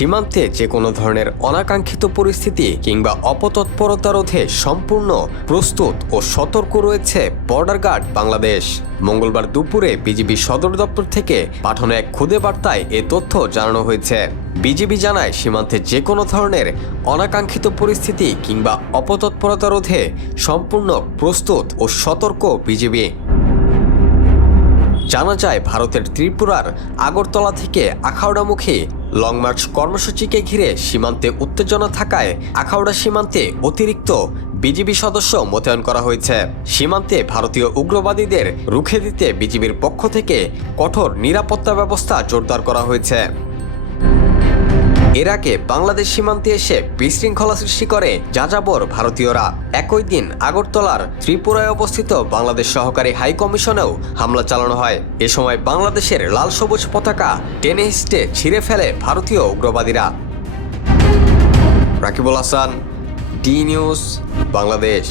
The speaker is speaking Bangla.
সীমান্তে যে কোনো ধরনের অনাকাঙ্ক্ষিত পরিস্থিতি কিংবা অপতৎপরতা রোধে সম্পূর্ণ, প্রস্তুত ও সতর্ক রয়েছে বর্ডার গার্ড বাংলাদেশ। মঙ্গলবার দুপুরে বিজিবি সদর দপ্তর থেকে পাঠানো এক খুদে বার্তায় এ তথ্য জানানো হয়েছে। বিজিবি জানায়, সীমান্তে যে কোনো ধরনের অনাকাঙ্ক্ষিত পরিস্থিতি কিংবা অপতৎপরতা রোধে সম্পূর্ণ, প্রস্তুত ও সতর্ক বিজিবি। জানা যায়, ভারতের ত্রিপুরার আগরতলা থেকে আখাউড়ামুখী লং মার্চ কর্মসূচিকে ঘিরে সীমান্তে উত্তেজনা থাকায় আখাউড়া সীমান্তে অতিরিক্ত বিজিবি সদস্য মোতায়েন করা হয়েছে। সীমান্তে ভারতীয় উগ্রবাদীদের রুখে দিতে বিজিবির পক্ষ থেকে কঠোর নিরাপত্তা ব্যবস্থা জোরদার করা হয়েছে। আগে বাংলাদেশ সীমান্তে এসে বিশৃঙ্খলা সৃষ্টি করে যাযাবর ভারতীয়রা। একই দিন আগরতলার ত্রিপুরায় অবস্থিত বাংলাদেশ সহকারী হাই কমিশনেও হামলা চালানো হয়। এ সময় বাংলাদেশের লাল সবুজ পতাকা টেনে হিস্টে ছিঁড়ে ফেলে ভারতীয় উগ্রবাদীরা। Rakibul Hasan, D news, Bangladesh.